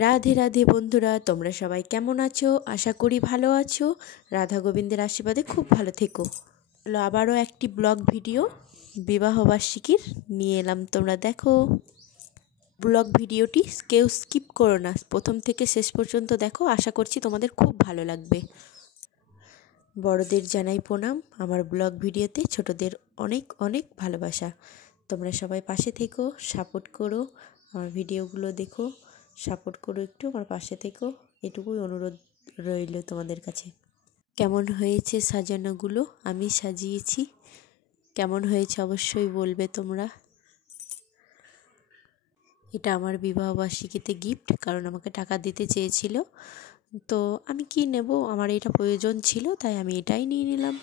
রাধে রাধে বন্ধুরা, তোমরা সবাই কেমন আছো? আশা করি ভালো আছো। রাধা গোবিন্দের আশীর্বাদে খুব ভালো থেকো। আবারও একটি ব্লগ ভিডিও বিবাহবার্ষিকীর নিয়ে এলাম, তোমরা দেখো। ব্লগ ভিডিওটি কেউ স্কিপ করো না, প্রথম থেকে শেষ পর্যন্ত দেখো। আশা করছি তোমাদের খুব ভালো লাগবে। বড়দের জানাই প্রণাম। আমার ব্লগ ভিডিওতে ছোটদের অনেক অনেক ভালোবাসা। তোমরা সবাই পাশে থেকো, সাপোর্ট করো, আমার ভিডিওগুলো দেখো, সাপোর্ট করো, একটু আমার পাশে থেকো, এটুকুই অনুরোধ রইল তোমাদের কাছে। কেমন হয়েছে সাজানোগুলো? আমি সাজিয়েছি, কেমন হয়েছে অবশ্যই বলবে তোমরা। এটা আমার বিবাহবার্ষিকীতে গিফট, কারণ আমাকে টাকা দিতে চেয়েছিল, তো আমি কি নেব, আমার এটা প্রয়োজন ছিল, তাই আমি এটাই নিয়ে নিলাম।